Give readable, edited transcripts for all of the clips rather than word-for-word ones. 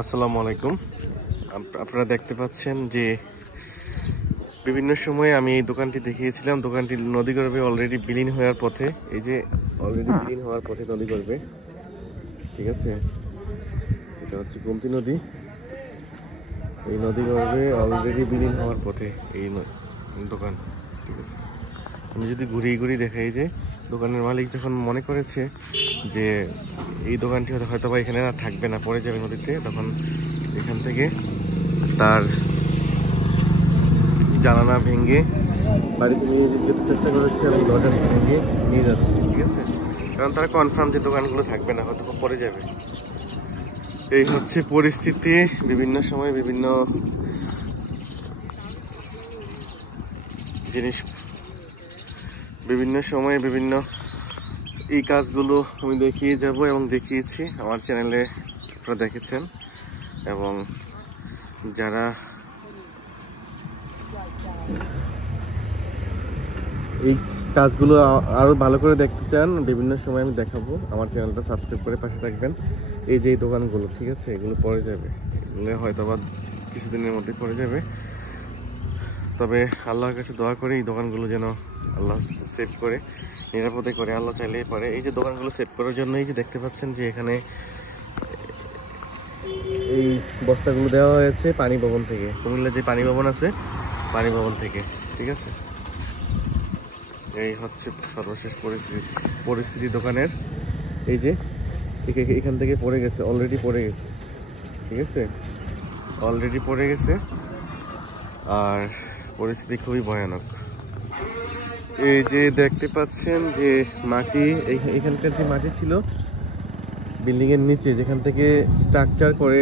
আসসালামু আলাইকুম। আপনারা দেখতে পাচ্ছেন যে বিভিন্ন সময়ে আমি এই দোকানটি দেখিয়েছিলাম। দোকানটি নদীগর্ভে অলরেডি বিলীন হওয়ার পথে। এই যে অলরেডি বিলীন হওয়ার পথে নদীগর্ভে, ঠিক আছে। এটা হচ্ছে গোমতী নদী। এই নদীগর্ভে অলরেডি বিলীন হওয়ার পথে এই দোকান, ঠিক আছে। আমি যদি ঘুরিয়ে ঘুরিয়ে দেখাই যে দোকানের মালিক যখন মনে করেছে যে এই দোকানটি হয়তো বা এখানে আর থাকবে না, পড়ে যাবে নদীতে, তখন এখান থেকে তার জানালা ভেঙে বাড়িতে নিয়ে যেতে চেষ্টা করেছে এবং দরজা ভেঙে নিয়ে যাচ্ছে, ঠিক আছে। কারণ তারা কনফার্ম যে দোকানগুলো থাকবে না, হয়তো পড়ে যাবে। এই হচ্ছে পরিস্থিতি। বিভিন্ন সময় বিভিন্ন জিনিস, বিভিন্ন সময়ে বিভিন্ন এই কাজগুলো আমি দেখিয়ে যাব এবং দেখিয়েছি। আমার চ্যানেলে আপনারা দেখেছেন, এবং যারা এই কাজগুলো আরো ভালো করে দেখতে চান, বিভিন্ন সময় আমি দেখাবো। আমার চ্যানেলটা সাবস্ক্রাইব করে পাশে থাকবেন। এই যে এই দোকানগুলো, ঠিক আছে, এগুলো পড়ে যাবে, এগুলো হয়তো বা কিছুদিনের মধ্যে পড়ে যাবে। তবে আল্লাহর কাছে দোয়া করি এই দোকানগুলো যেন আল্লাহ সেভ করে, নিরাপদে করে, আল্লাহ চাইলেই পারে। এই যে দোকানগুলো সেভ করার জন্য এই যে দেখতে পাচ্ছেন যে এখানে এই বস্তাগুলো দেওয়া হয়েছে পানি ভবন থেকে, কুমিল্লা যে পানি ভবন আছে, পানি ভবন থেকে, ঠিক আছে। এই হচ্ছে সর্বশেষ পরিস্থিতি দোকানের। এই যে এখান থেকে পড়ে গেছে, অলরেডি পড়ে গেছে, ঠিক আছে, অলরেডি পড়ে গেছে। আর পরিস্থিতি খুবই ভয়ানক। এই যে দেখতে পাচ্ছেন যে মাটি, এখানকার যে মাটি ছিল বিল্ডিং এর নিচে, যেখান থেকে স্ট্রাকচার করে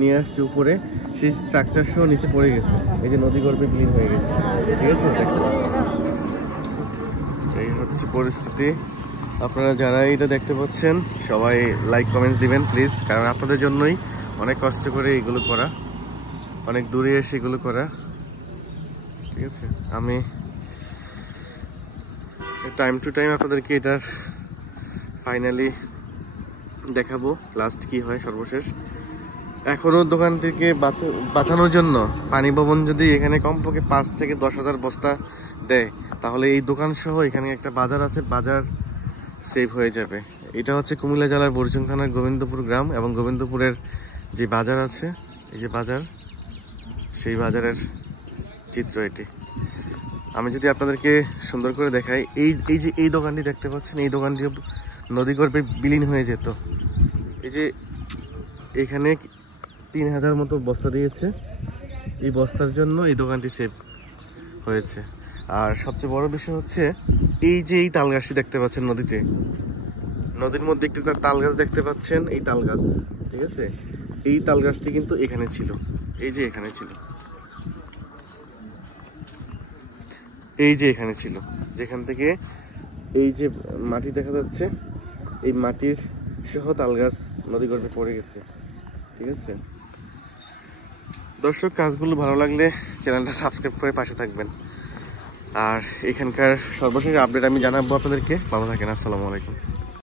নিয়ে আসছে উপরে, সেই স্ট্রাকচার সহ নিচে পড়ে গেছে। এই যে নদীগর্ভে বিলীন হয়ে গেছে, ঠিক আছে। দেখতে পাচ্ছেন, এই হচ্ছে পরিস্থিতি। আপনারা যারা এটা দেখতে পাচ্ছেন সবাই লাইক কমেন্টস দিবেন প্লিজ, কারণ আপনাদের জন্যই অনেক কষ্ট করে এগুলো করা, অনেক দূরে এসে এগুলো করা, ঠিক আছে। আমি টাইম টু টাইম আপনাদেরকে এটার ফাইনালি দেখাবো লাস্ট কি হয়, সর্বশেষ। এখনো দোকানটিকে বাঁচানোর জন্য পানি ভবন যদি এখানে কমপক্ষে 5 থেকে 10,000 বস্তা দেয়, তাহলে এই দোকান সহ এখানে একটা বাজার আছে, বাজার সেভ হয়ে যাবে। এটা হচ্ছে কুমিল্লা জেলার বরিচং থানার গোবিন্দপুর গ্রাম, এবং গোবিন্দপুরের যে বাজার আছে, এই যে বাজার, সেই বাজারের চিত্র এটি। আমি যদি আপনাদেরকে সুন্দর করে দেখাই, এই যে এই দোকানটি দেখতে পাচ্ছেন, এই দোকানটি নদীগর্ভে বিলীন হয়ে যেত। এই যে এখানে 3,000 মতো বস্তা দিয়েছে, এই বস্তার জন্য এই দোকানটি সেভ হয়েছে। আর সবচেয়ে বড় বিষয় হচ্ছে এই যে এই তাল গাছটি দেখতে পাচ্ছেন নদীতে, নদীর মধ্যে একটি তাল গাছ দেখতে পাচ্ছেন, এই তাল গাছ, ঠিক আছে। এই তাল গাছটি কিন্তু এখানে ছিল, এই যে এখানে ছিল, এই যে এখানে ছিল, যেখান থেকে এই যে মাটি দেখা যাচ্ছে, এই মাটির সহ তাল গাছ নদীগর্ভে পড়ে গেছে, ঠিক আছে। দর্শক, কাজগুলো ভালো লাগলে চ্যানেলটা সাবস্ক্রাইব করে পাশে থাকবেন। আর এখানকার সর্বশেষ আপডেট আমি জানাবো আপনাদেরকে। ভালো থাকেন। আসসালামু আলাইকুম।